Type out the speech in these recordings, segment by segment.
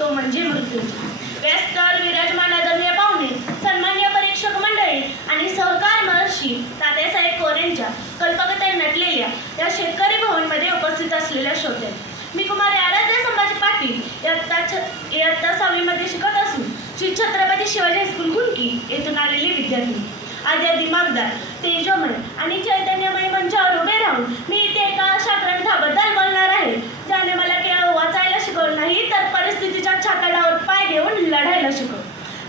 तो म्हणजे मृत्यूंजय. व्यस्तर विराजमान आदरणीय पाहुणे, सन्माननीय परीक्षक मंडळी आणि सहकार महर्षी तात्यासाहेब कोरेंच्या कल्पकतेने नटलेल्या या शेतकरी भवनमध्ये उपस्थित असलेल्या श्रोते, मी कुमारी आराध्या संभाजी पाटील इयत्ता 6वी मध्ये शिकत असून श्री छत्रपती शिवाजी हायस्कूल गुंकी येथून आलेली विद्यार्थी. आज या दिमागदार, तेजोमय आणि चैतन्यमय मंचावर उभे राहून मी इथे एका अशा ग्रंथाबद्दल बोलणार आहे ज्याने मला केवळ वाचायला शिकवलं नाही तर परिस्थितीच्या छाताडावर पाय घेऊन लढायला शिकवलं.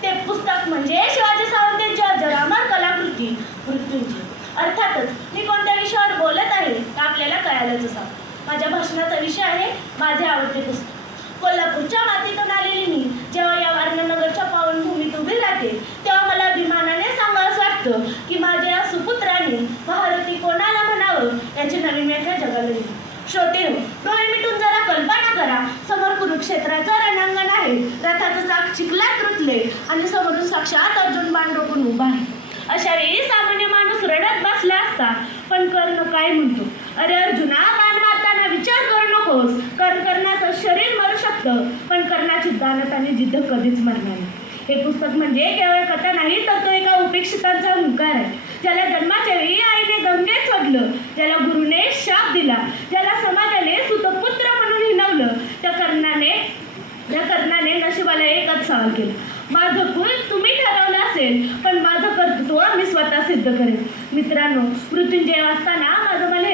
ते पुस्तक म्हणजे शिवाजी सावंतांची अजरामर कलाकृती मृत्यूंजय. अर्थातच मी कोणत्या विषयावर बोलत आहे ते आपल्याला कळायलाच असावं. माझ्या भाषणाचा विषय आहे माझे आवडते पुस्तक. कोल्हापूरच्या मातीतून आलेली मी जेव्हा या वारणानगरच्या पावनभूमीत उभी राहते तेव्हा मला अभिमानाने सांगावंसं वाटतं की माझ्या या सुपुत्राने महारथी कोणाला म्हणावं याची नवीन व्याख्या जगाला दिली. श्रोतेहो, डोळे मिटून जरा कल्पना करा, समोर कुरुक्षेत्राचं रणांगण आहे, रथाचं चाक चिखलात रुतले आणि समोरून साक्षात अर्जुन बाण रोखून उभा आहे. अशा वेळी सामान्य माणूस रडत बसला असता, पण कर्ण काय म्हणतो, अरे अर्जुना, बाण मारताना विचार करू नकोस. कर्णाचं शरीर मरू शकतं पण कर्णाची दानत आणि जिद्द कधीच मरणार नाही. हे पुस्तक म्हणजे केवळ कथा नाही तर तो एका उपेक्षितांचा हुंकार आहे, ज्याला जन्माच्या वेळी आईने गंगेत सोडलं, ज्याला गुरुने शाप दिला, ज्याला समाजाने सुतपुत्र म्हणून हिणवलं. त्या कर्णाने नशिबाला एकच सवाल केला, माझं कुल तुम्ही ठरवलं असेल पण माझं कर्तृत्व मी स्वतः सिद्ध करेन. मित्रांनो, मृत्युंजय वाचताना माझं मला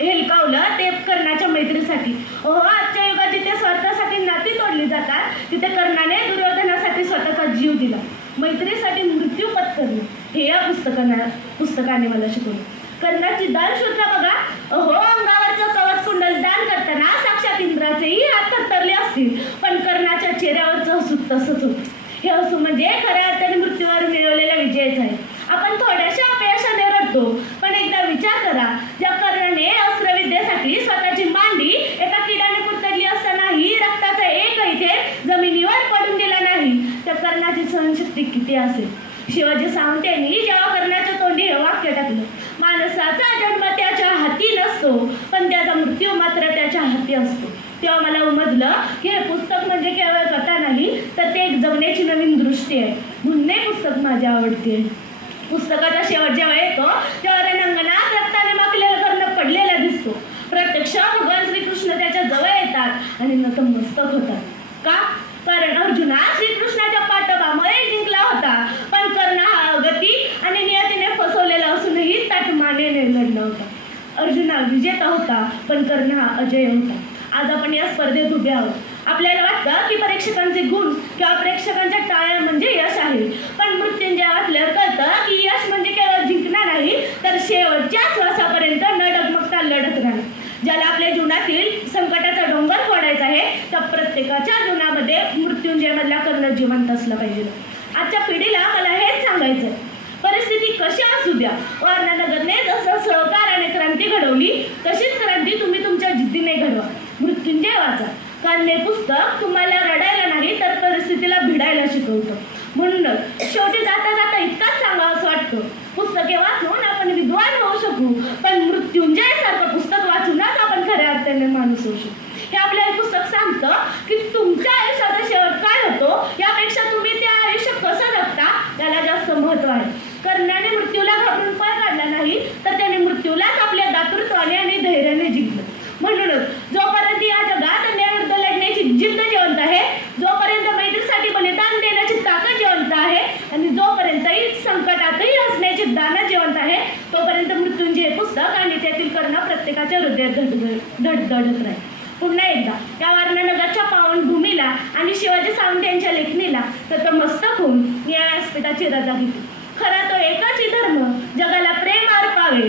हेलकावलं ते कर्णाच्या मैत्रीसाठी. आजच्या युगात जिथे स्वार्थासाठी नाती तोडली जातात तिथे कर्णाने दुर्योधनासाठी स्वतःचा जीव दिला. मैत्रीसाठी मृत्यू पत्करणे हे या पुस्तकाने मला शिकवलं. कर्णाची दानशूद्र बघा, अंगावरचं कवच कुंडल दान करताना साक्षात इंद्राचेही हात थरथरले असतील पण कर्णाच्या चेहऱ्यावरचं हसू तसंच होतं. हे हसू म्हणजे खऱ्या अर्थाने मृत्यूवर मिळवलेला विजयच आहे. आपण थोड्याशा अपयशाने रडतो पण एकदा विचार करा, ज्या कर्णाने अस्त्रविद्येसाठी स्वतःची मांडी एका किडाने कुरतडली असतानाही रक्ताचा एकही थेंब जमिनीवर पडून दिला नाही, त्या कर्णाची सहनशक्ती किती असेल. शिवाजी सावंत यांनी जेव्हा कर्णाच्या तोंडी हे वाक्य टाकलं, माणसाचा जन्म त्याच्या हाती नसतो पण त्याचा मृत्यू मात्र त्याच्या हाती असतो, तेव्हा मला उमजलं की हे पुस्तक म्हणजे केवळ कथा नाही तर ते एक जगण्याची नवीन दृष्टी आहे. म्हणून हे पुस्तक माझी आवडते. पुस्तकाचा शेवट जेव्हा येतो तेव्हा रणांगणात रक्ताने माखलेला कर्ण पडलेला दिसतो. प्रत्यक्ष भगवान श्रीकृष्ण त्याच्या जवळ येतात आणि नतमस्तक होतात. का? कारण अर्जुना श्रीकृष्णाच्या पाठबळामुळे जिंकला होता पण कर्ण हा गती आणि नियतीने फसवलेला असूनही ताठमानेने लढला होता. अर्जुना विजेता होता पण कर्ण हा अजय होता. आज आपण या स्पर्धेत उभे आहोत. आपल्याला वाटतं की परीक्षकांचे गुण किंवा प्रेक्षकांच्या टाळ्या म्हणजे यश आहे, पण मृत्युंजय वाचल्यावर कळतं की यश म्हणजे केवळ जिंकणार नाही तर शेवटच्या श्वासापर्यंत न डगमगता लढत राहणं. ज्याला आपल्या जीवनातील संकटाचा डोंगर फोडायचा आहे त्या प्रत्येकाच्या जीवनामध्ये मृत्युंजयमधला कर्ण जिवंत असला पाहिजे. आजच्या पिढीला मला हेच सांगायचं, परिस्थिती कशी असू द्या, वारणानगरने जसं सहकाराने क्रांती घडवली तशीच क्रांती तुम्ही तुमच्या जिद्दीने घडवा. मृत्युंजय वाचा, कारण हे पुस्तक तुम्हाला रडायला नाही तर परिस्थितीला भिडायला शिकवतं. म्हणूनच शेवटी जाता जाता इतकाच सांगावं असं वाटतं, पुस्तके वाचून आपण विद्वान होऊ शकू पण मृत्युंजय सारखं पुस्तक वाचूनच आपण खऱ्या अर्थाने माणूस होऊ शकू. हे आपल्याला पुस्तक सांगतं की तुमच्या आयुष्याचा शेवट काय होतो यापेक्षा तुम्ही ते आयुष्य कसं जगता याला जास्त महत्त्व आहे. कर्णाने मृत्यूला घाबरून पळ काढला नाही तर त्याने मृत्यूलाच आपल्या दातृत्वाने आणि धैर्याने जिंकलं. म्हणूनच जोपर्यंत या जगात अन्यायाविरुद्ध लढण्याची जिद्द जिवंत आहे, जोपर्यंत मैत्रीसाठी बलिदान देण्याची ताकद जिवंत आहे आणि जोपर्यंतही संकटातही हसण्याची दाना जिवंत आहे तोपर्यंत मृत्युंजय हे पुस्तक आणि त्यातील कर्ण प्रत्येकाच्या हृदयात धडधडत राहील. पुन्हा एकदा या वारणानगरच्या पावनभूमीला आणि शिवाजी सावंत यांच्या लेखणीला नतमस्तक होऊन या व्यासपीठाची रजा घेते. खरा तो एकाची धर्म जगाला प्रेम अर्पावे